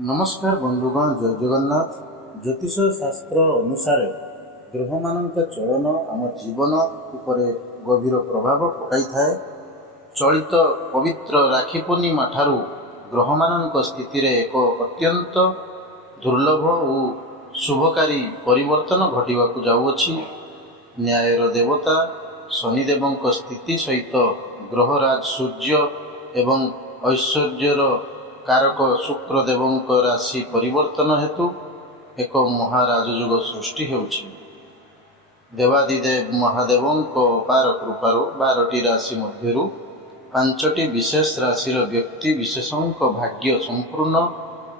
नमस्कार बंधुगण, जय जगन्नाथ। ज्योतिष शास्त्र अनुसार ग्रह मानक चलन आम जीवन उपरे गभीर प्रभाव पकाई थाए। चलित पवित्र राखी पूर्णिमा ठारू ग्रह मानक स्थिति रे एक अत्यंत दुर्लभ और शुभकारी परिवर्तन घटिबाकू जाउअछि। न्यायर देवता शनिदेवଙ୍କ स्थिति सहित ग्रहराज सूर्य एवं ऐश्वर्यर कारक शुक्रदेवଙ୍କ राशि परिवर्तन हेतु एक महाराजयुग सृष्टि हेउछि। देवादिदेव महादेवଙ୍କ अपार कृपारू 12टी राशि मध्यरु 5टी विशेष राशिर व्यक्ति विशेषଙ୍କ भाग्य संपूर्ण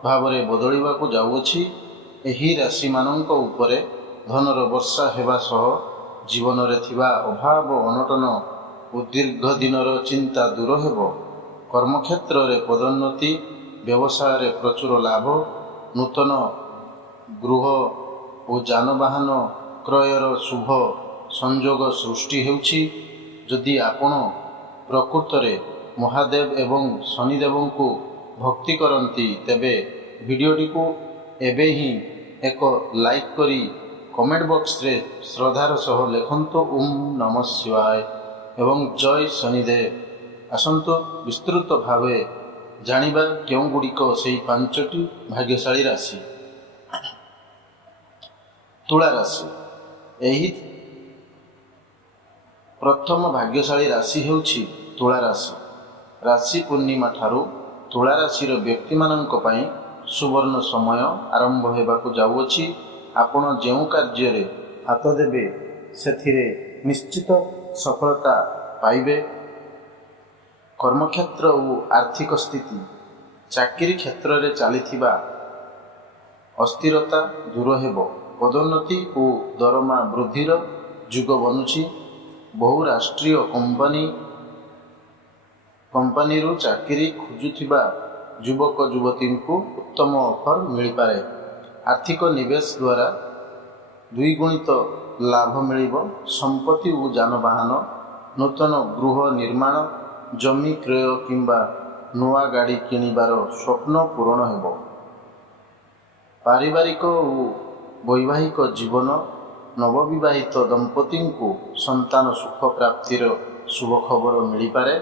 भावरे बदलिबाकू जाउअछि। एही राशि मानଙ୍କ उपरे धनर वर्षा हेबा सह जीवन रे थिबा अभाव अनटन और दीर्घ दिनर चिंता दूर हेबो। कर्मक्षेत्र रे पदोन्नति, व्यवसाय रे प्रचुर लाभ, नूतन गृह और जानवाहन क्रयर शुभ संयोग सृष्टि हेउछि। जदि आपण प्रकृत रे महादेव एवं शनिदेव को भक्ति करती तेबे वीडियोटी को एबे ही एक लाइक करी कमेंट बॉक्स रे श्रद्धार सह लिखंतु ओम नमः शिवाय एवं जय शनिदेव। आसंतु विस्तृत भावे जानिबा केउं गुड़िक से 5टी भाग्यशाली राशि। तुला राशि एही प्रथम भाग्यशाली राशि हेउछि तुला राशि। राशि पूर्णिमा ठारू तुला राशिर व्यक्ति माननक पई सुवर्ण समय आरंभ हेबाकू जाउअछि। आपण जेउ कार्य रे हाथ देबे सेथिरे निश्चित सफलता पाइबे। कर्मक्षेत्र और आर्थिक स्थिति, चाकरी क्षेत्र रे चलीथिबा अस्थिरता दूर हेबो। पदोन्नति और दरमा वृद्धिर जुग बनुछि। बहुराष्ट्रीय कंपनी रू चाकरी खोजुथिबा युवक युवती को उत्तम ऑफर मिल पारे। आर्थिक निवेश द्वारा द्विगुणित लाभ मिलिबो। संपत्ति और जानवाहन, नूतन गृह निर्माण, जमी क्रय किंबा नुआ गाड़ी किनिबार स्वप्न पूरण हेबो। पारिवारिक और वैवाहिक जीवन, नवविवाहित दंपति को संतान सुख प्राप्तिर शुभ खबर मिल पारे।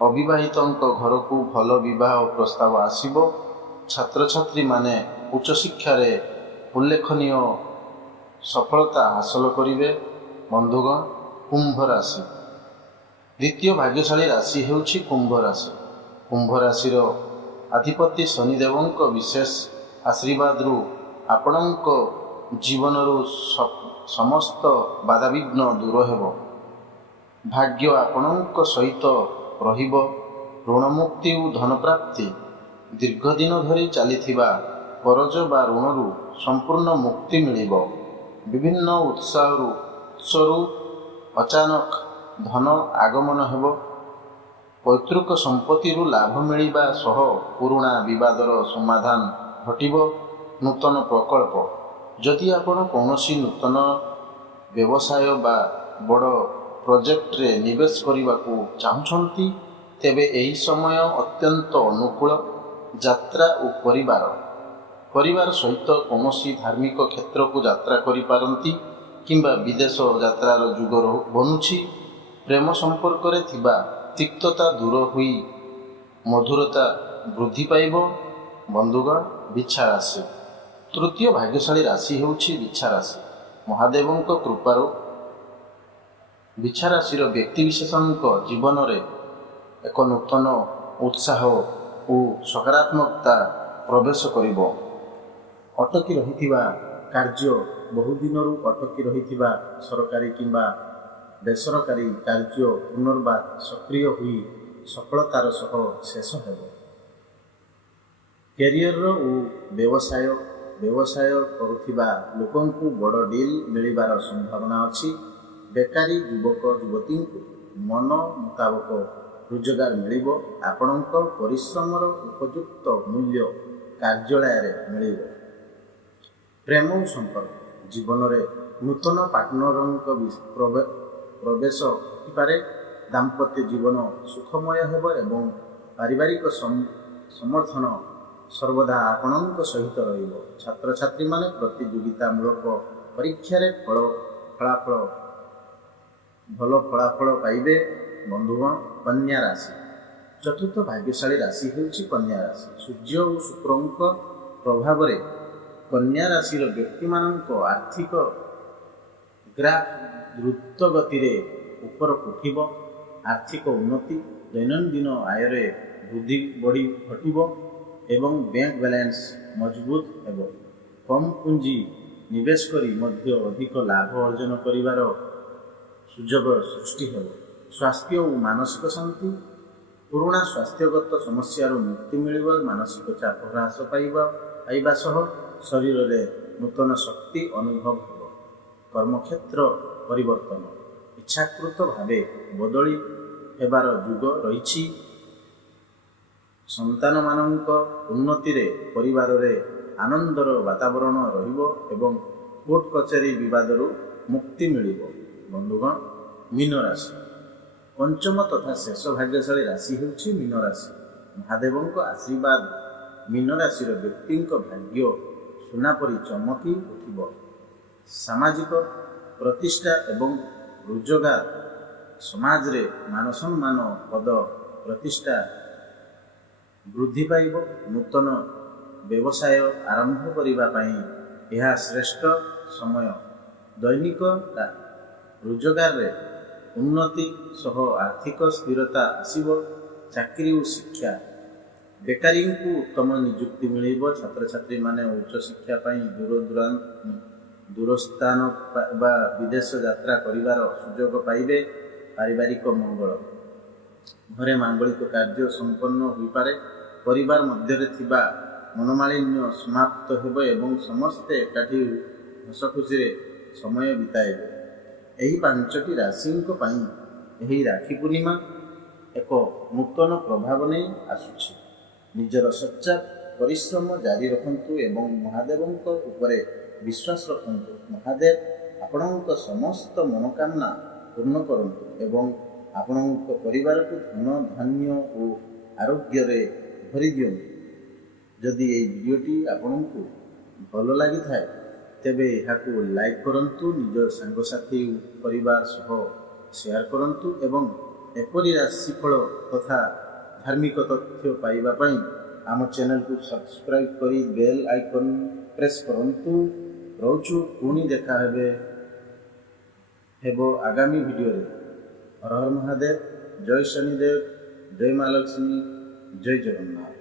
अविवाहित घर को भल विवाह प्रस्ताव आसिबो। छात्र छात्री माने उच्च शिक्षा रे उल्लेखनीय सफलता हासिल करिवे। बंधुगण, कुंभ राशि द्वितीय भाग्यशाली राशि हेउछि कुंभ राशि। कुंभ राशिर अधिपति शनिदेवଙ୍କ विशेष आशीर्वाद रु आपणଙ୍କ जीवन रु समस्त बाधाविघ्न दूर हेबो। भाग्य आपणଙ୍କ सहित रहिबो। ऋणमुक्ति और धन प्राप्ति, दीर्घ दिन धरी चलीथिबा करज बा ऋणरू संपूर्ण मुक्ति मिलिबो। विभिन्न उत्सरू अचानक धन आगमन हेबो। पैतृक संपत्ति लाभ मिलिबा सह पुराणा विवादर समाधान घटिबो। नूतन प्रकल्प, जदि आपण कौनसी नूतन व्यवसाय बा बड़ प्रोजेक्ट रे निवेश करने चाहूँगी तेबे एही समय अत्यंत अनुकूल। यात्रा और परिवार सहित कौनसी धार्मिक क्षेत्र को यात्रा करि पारंती किंबा विदेश यात्रार जुग बनुछि। प्रेम संपर्क रे थिबा तिक्तता दूर हुई मधुरता वृद्धि पाइबो। बंधुगण, बिच्छा राशि तृतीय भाग्यशाली राशि हेउछि बिच्छा राशि। महादेवଙ୍କ कृपारू बिच्छा राशिर व्यक्ति विशेषଙ୍କ जीवन रे एक नूतन उत्साह और सकारात्मकता प्रवेश करिबो। अटकी रहिथिबा कार्य, बहुदिनरू अटकी रहिथिबा सरकारी किंबा बेसरकारी कार्य पुनर्बार सक्रिय हुई सफलतार सह शेष हेबो। कैरियर और व्यवसाय करुथिबा लोकंकु बड़ डील मिलिबार संभावना अछि। बेकारी युवक युवती को मन मुताबक रोजगार मिलिबो। आपणଙ୍କ परिश्रमर उपयुक्त मूल्य कार्यालय रे मिलिबो। प्रेम और संपर्क, जीवन रे नूतन पार्टनरଙ୍କ प्रवेश घटिपारे। दाम्पत्य जीवन सुखमय हेबो एवं पारिवारिक समर्थन ସର୍ବଦା ଆପଣଙ୍କ ସହିତ ରହିବ। ଛାତ୍ରଛାତ୍ରୀମାନେ ପ୍ରତିଯୋଗିତାମୂଳକ ପରୀକ୍ଷାରେ ଭଲ ଫଳାଫଳ ପାଇବେ। ବନ୍ଧୁଗଣ, କନ୍ୟା ରାଶି। ଚତୁର୍ଥ ଭାଗ୍ୟଶାଳୀ ରାଶି ହେଉଛି କନ୍ୟା ରାଶି। ସୂର୍ଯ୍ୟ ଓ ଶୁକ୍ରଙ୍କ ପ୍ରଭାବରେ କନ୍ୟା ରାଶିର ବ୍ୟକ୍ତିମାନଙ୍କ ଆର୍ଥିକ ଗ୍ରାଫ ଦ୍ରୁତ ଗତିରେ ଉପରକୁ ଉଠିବ। ଆର୍ଥିକ ଉନ୍ନତି, ଦୈନନ୍ଦିନ ଆୟରେ ବୃଦ୍ଧି ଘଟିବ ଏବଂ ବ୍ୟାଙ୍କ ବାଲାନ୍ସ ମଜବୁତ ହେବ। କମ୍ ପୁଞ୍ଜି ନିବେଶ କରି ମଧ୍ୟ ଅଧିକ ଲାଭ ଅର୍ଜନ କରିବାର ସୁଯୋଗ ସୃଷ୍ଟି ହେବ। ସ୍ୱାସ୍ଥ୍ୟ ଓ ମାନସିକ ଶାନ୍ତି। ପୁରୁଣା ସ୍ୱାସ୍ଥ୍ୟଗତ ସମସ୍ୟାରୁ ମୁକ୍ତି ମିଳିବ। ମାନସିକ ଚାପ ହ୍ରାସ ପାଇବା ସହ ଶରୀରରେ ନୂତନ ଶକ୍ତି ଅନୁଭବ ହେବ। କର୍ମକ୍ଷେତ୍ର ପରିବର୍ତ୍ତନ ଇଚ୍ଛାକୃତ ଭାବେ ବଦଳି ହେବାର ଯୁଗ ରହିଛି। ସନ୍ତାନମାନଙ୍କ ଉନ୍ନତିରେ ପରିବାରରେ ଆନନ୍ଦର ବାତାବରଣ ରହିବ ଏବଂ କୋର୍ଟ କଚେରୀ ବିବାଦରୁ ମୁକ୍ତି ମିଳିବ। ବନ୍ଧୁଗଣ, ମୀନ ରାଶି। ପଞ୍ଚମ ତଥା ଶେଷ ଭାଗ୍ୟଶାଳୀ ରାଶି ହେଉଛି ମୀନ ରାଶି। ମହାଦେବଙ୍କ ଆଶୀର୍ବାଦ ମୀନ ରାଶିର ବ୍ୟକ୍ତିଙ୍କ ଭାଗ୍ୟ ସୁନା ପରି ଚମକି ଉଠିବ। ସାମାଜିକ ପ୍ରତିଷ୍ଠା ଏବଂ ରୋଜଗାର, ସମାଜରେ ମାନସମ୍ମାନ, ପଦ ପ୍ରତିଷ୍ଠା ବୃଦ୍ଧି ପାଇବ। ନୂତନ ବ୍ୟବସାୟ ଆରମ୍ଭ କରିବା ପାଇଁ ଏହା ଶ୍ରେଷ୍ଠ ସମୟ। ଦୈନିକ ରୋଜଗାରରେ ଉନ୍ନତି ସହ ଆର୍ଥିକ ସ୍ଥିରତା ଆସିବ। ଚାକିରି ଓ ଶିକ୍ଷା, ବେକାରୀଙ୍କୁ ଉତ୍ତମ ନିଯୁକ୍ତି ମିଳିବ। ଛାତ୍ରଛାତ୍ରୀମାନେ ଉଚ୍ଚଶିକ୍ଷା ପାଇଁ ଦୂରସ୍ଥାନ ବା ବିଦେଶ ଯାତ୍ରା କରିବାର ସୁଯୋଗ ପାଇବେ। ପାରିବାରିକ ମଙ୍ଗଳ, ଘରେ ମାଙ୍ଗଳିକ କାର୍ଯ୍ୟ ସମ୍ପନ୍ନ ହୋଇପାରେ। ପରିବାର ମଧ୍ୟରେ ଥିବା ମନୋମାଳିନ୍ୟ ସମାପ୍ତ ହେବ ଏବଂ ସମସ୍ତେ ଏକାଠି ହସଖୁସିରେ ସମୟ ବିତାଇବେ। ଏହି ପାଞ୍ଚଟି ରାଶିଙ୍କ ପାଇଁ ଏହି ରାକ୍ଷୀ ପୂର୍ଣ୍ଣିମା ଏକ ନୂତନ ପ୍ରଭାବ ନେଇ ଆସୁଛି। ନିଜର ସଚ୍ଚା ପରିଶ୍ରମ ଜାରି ରଖନ୍ତୁ ଏବଂ ମହାଦେବଙ୍କ ଉପରେ ବିଶ୍ୱାସ ରଖନ୍ତୁ। ମହାଦେବ ଆପଣଙ୍କ ସମସ୍ତ ମନୋକାମନା ପୂର୍ଣ୍ଣ କରନ୍ତୁ ଏବଂ ଆପଣଙ୍କ ପରିବାରକୁ ଧନ, ଧାନ୍ୟ ଓ ଆରୋଗ୍ୟରେ ଭରି ଦିଅନ୍ତୁ। ଯଦି ଏହି ଭିଡ଼ିଓଟି ଆପଣଙ୍କୁ ଭଲ ଲାଗିଥାଏ ତେବେ ଏହାକୁ ଲାଇକ୍ କରନ୍ତୁ, ନିଜ ସାଙ୍ଗସାଥି ଓ ପରିବାର ସହ ସେୟାର କରନ୍ତୁ ଏବଂ ଏପରି ରାଶିଫଳ ତଥା ଧାର୍ମିକ ତଥ୍ୟ ପାଇବା ପାଇଁ ଆମ ଚ୍ୟାନେଲକୁ ସବସ୍କ୍ରାଇବ୍ କରି ବେଲ୍ ଆଇକନ୍ ପ୍ରେସ୍ କରନ୍ତୁ। ରହୁଛୁ, ପୁଣି ଦେଖା ହେବ ଆଗାମୀ ଭିଡ଼ିଓରେ। ହର ହର ମହାଦେବ, ଜୟ ଶନିଦେବ, ଜୟ ମା ଲକ୍ଷ୍ମୀ, ଜୟ ଜଗନ୍ନାଥ।